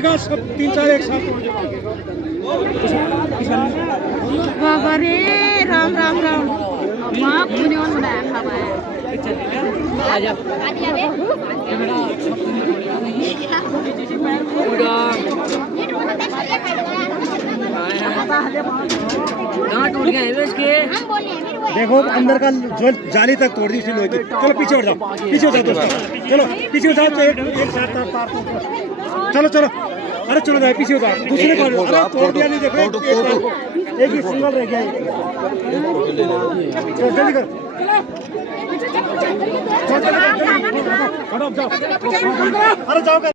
सब 3-4 एक साथ बाबा रे राम राम राम वाह पुण्यवान बनाया था भाई आजा टूट गए इसके देखो अंदर का जो जाली तक तोड़ दी उसने लोहे की। चलो पीछे उठ जाओ, पीछे हो जाओ दोस्तों, चलो पीछे हो जाओ। तो एक साथ तार चलो चलो, अरे चलो जाए पीछे हो जाओ। दूसरे को अरे तोड़ दिया नहीं, देखो एक ही सिंगल रह गया। चलो जल्दी कर, जाओ, अरे जाओ।